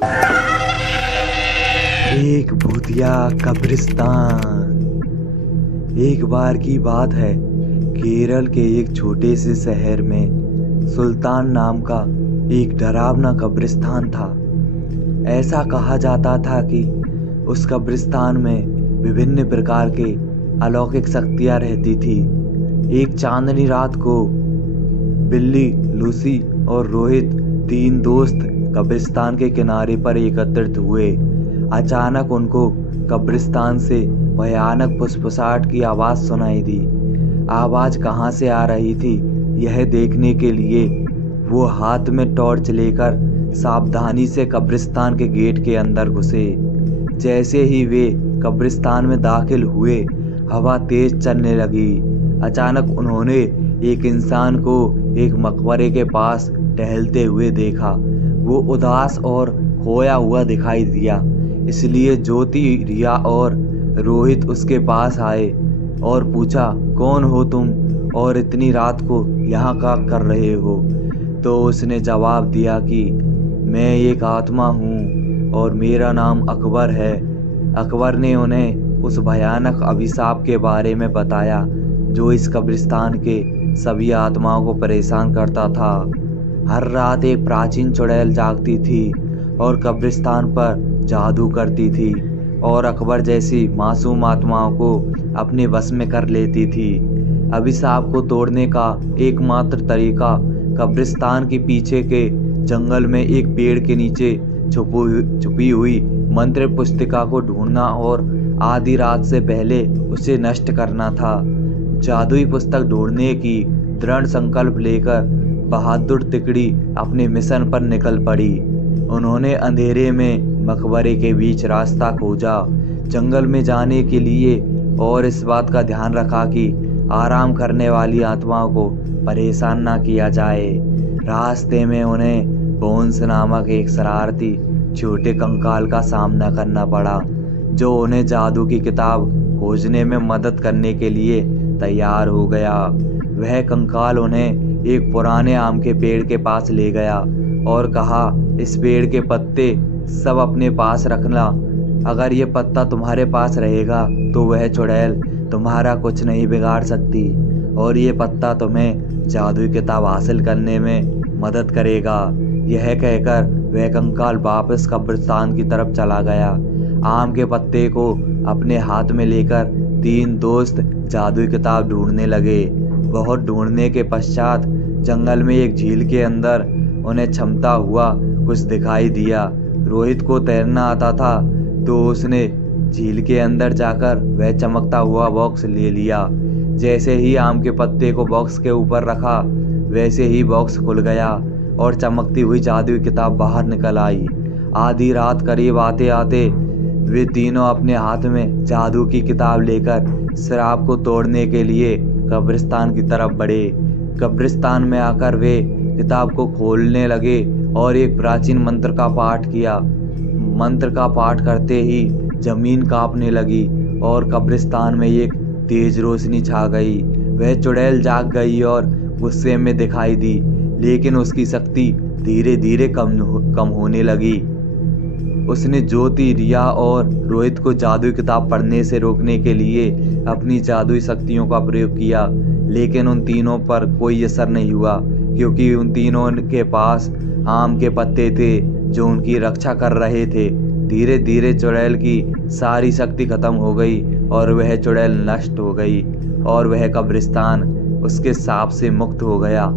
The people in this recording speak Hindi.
एक भूतिया कब्रिस्तान। एक बार की बात है, केरल के एक छोटे से शहर में सुल्तान नाम का एक डरावना कब्रिस्तान था। ऐसा कहा जाता था कि उस कब्रिस्तान में विभिन्न प्रकार के अलौकिक शक्तियां रहती थी। एक चांदनी रात को बिल्ली, लूसी और रोहित, तीन दोस्त कब्रिस्तान के किनारे पर एकत्रित हुए। अचानक उनको कब्रिस्तान से भयानक फुसफुसाहट की आवाज़ सुनाई दी। आवाज़ कहाँ से आ रही थी, यह देखने के लिए वो हाथ में टॉर्च लेकर सावधानी से कब्रिस्तान के गेट के अंदर घुसे। जैसे ही वे कब्रिस्तान में दाखिल हुए, हवा तेज चलने लगी। अचानक उन्होंने एक इंसान को एक मकबरे के पास टहलते हुए देखा। वो उदास और खोया हुआ दिखाई दिया, इसलिए ज्योति, रिया और रोहित उसके पास आए और पूछा, कौन हो तुम और इतनी रात को यहाँ क्या कर रहे हो? तो उसने जवाब दिया कि मैं एक आत्मा हूँ और मेरा नाम अकबर है। अकबर ने उन्हें उस भयानक अभिशाप के बारे में बताया जो इस कब्रिस्तान के सभी आत्माओं को परेशान करता था। हर रात एक प्राचीन चुड़ैल जागती थी और कब्रिस्तान पर जादू करती थी और अकबर जैसी मासूम आत्माओं को अपने वश में कर लेती थी। अभिशाप को तोड़ने का एकमात्र तरीका कब्रिस्तान के पीछे के जंगल में एक पेड़ के नीचे छुपी हुई मंत्र पुस्तिका को ढूंढना और आधी रात से पहले उसे नष्ट करना था। जादुई पुस्तक ढूंढने की दृढ़ संकल्प लेकर बहादुर तिकड़ी अपने मिशन पर निकल पड़ी। उन्होंने अंधेरे में मकबरे के बीच रास्ता खोजा, जंगल में जाने के लिए, और इस बात का ध्यान रखा कि आराम करने वाली आत्माओं को परेशान ना किया जाए। रास्ते में उन्हें बोन्स नामक एक शरारती छोटे कंकाल का सामना करना पड़ा, जो उन्हें जादू की किताब खोजने में मदद करने के लिए तैयार हो गया। वह कंकाल उन्हें एक पुराने आम के पेड़ के पास ले गया और कहा, इस पेड़ के पत्ते सब अपने पास रखना। अगर ये पत्ता तुम्हारे पास रहेगा तो वह चुड़ैल तुम्हारा कुछ नहीं बिगाड़ सकती और ये पत्ता तुम्हें जादुई किताब हासिल करने में मदद करेगा। यह कहकर वह कंकाल वापस कब्रिस्तान की तरफ चला गया। आम के पत्ते को अपने हाथ में लेकर तीन दोस्त जादुई किताब ढूंढने लगे। बहुत ढूंढने के पश्चात जंगल में एक झील के अंदर उन्हें चमकता हुआ कुछ दिखाई दिया। रोहित को तैरना आता था, तो उसने झील के अंदर जाकर वह चमकता हुआ बॉक्स ले लिया। जैसे ही आम के पत्ते को बॉक्स के ऊपर रखा, वैसे ही बॉक्स खुल गया और चमकती हुई जादुई किताब बाहर निकल आई। आधी रात करीब आते आते वे तीनों अपने हाथ में जादू की किताब लेकर शराब को तोड़ने के लिए कब्रिस्तान की तरफ बढ़े। कब्रिस्तान में आकर वे किताब को खोलने लगे और एक प्राचीन मंत्र का पाठ किया। मंत्र का पाठ करते ही जमीन कांपने लगी और कब्रिस्तान में एक तेज रोशनी छा गई। वह चुड़ैल जाग गई और गुस्से में दिखाई दी, लेकिन उसकी शक्ति धीरे धीरे कम होने लगी। उसने ज्योति, रिया और रोहित को जादुई किताब पढ़ने से रोकने के लिए अपनी जादुई शक्तियों का प्रयोग किया, लेकिन उन तीनों पर कोई असर नहीं हुआ, क्योंकि उन तीनों के पास आम के पत्ते थे जो उनकी रक्षा कर रहे थे। धीरे धीरे चुड़ैल की सारी शक्ति खत्म हो गई और वह चुड़ैल नष्ट हो गई और वह कब्रिस्तान उसके शाप से मुक्त हो गया।